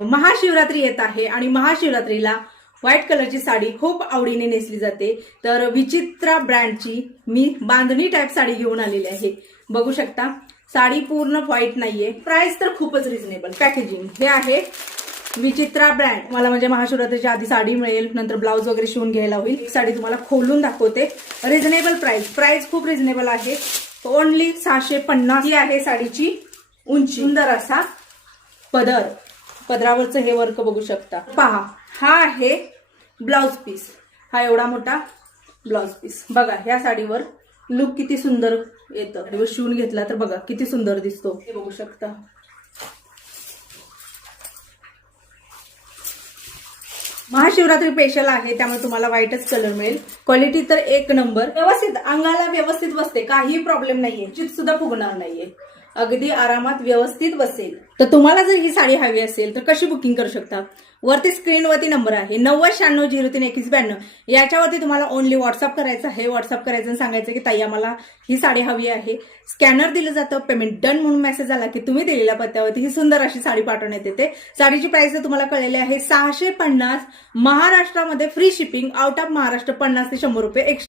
महाशिवरात्री येत आहे आणि महाशिवरात्रीला व्हाईट कलरची साडी खूप आवडीने नेसली जाते. तर विचित्रा ब्रँडची मी बांधणी टाईप साडी घेऊन आलेली आहे. बघू शकता साडी पूर्ण व्हाईट नाहीये. प्राइस तर खूपच रिझनेबल. पॅकेजिंग हे आहे विचित्रा ब्रँड. मला म्हणजे महाशिवरात्रीच्या आधी साडी मिळेल, नंतर ब्लाऊज वगैरे शिवून घ्यायला होईल. साडी तुम्हाला खोलून दाखवते. रिझनेबल प्राइस खूप रिझनेबल आहे. ओनली 650 ही आहे साडीची उंची. सुंदर असा पदरावरचं हे वर्क बघू शकता. पहा हा आहे ब्लाउज पीस. हा एवढा मोठा ब्लाउज पीस बघा. ह्या साडीवर लुक किती सुंदर येतं. शिवून घेतला तर बघा किती सुंदर दिसतो. हे बघू शकता. महाशिवरात्री स्पेशल आहे त्यामुळे तुम्हाला व्हाईटच कलर मिळेल. क्वालिटी तर एक नंबर. व्यवस्थित अंगाला व्यवस्थित बसते. काही प्रॉब्लेम नाहीये. चित सुद्धा फुगणार नाहीये. अगदी आरामात व्यवस्थित बसेल. तर तुम्हाला जर ही साडी हवी असेल तर कशी बुकिंग करू शकता? वरती स्क्रीनवरती नंबर आहे 9096032192. याच्यावरती तुम्हाला ओनली व्हॉट्सअप करायचं आहे. व्हॉट्सअप करायचं आणि सांगायचं की ताई आम्हाला ही साडी हवी आहे. स्कॅनर दिलं जातं. पेमेंट डन म्हणून मेसेज आला की तुम्ही दिलेल्या पत्त्यावरती ही सुंदर अशी साडी पाठवण्यात येते. साडीची प्राइस तुम्हाला कळलेली आहे 650. महाराष्ट्रामध्ये free shipping. Out of Maharashtra 50 ते 100 रुपये एक्स्ट्रा.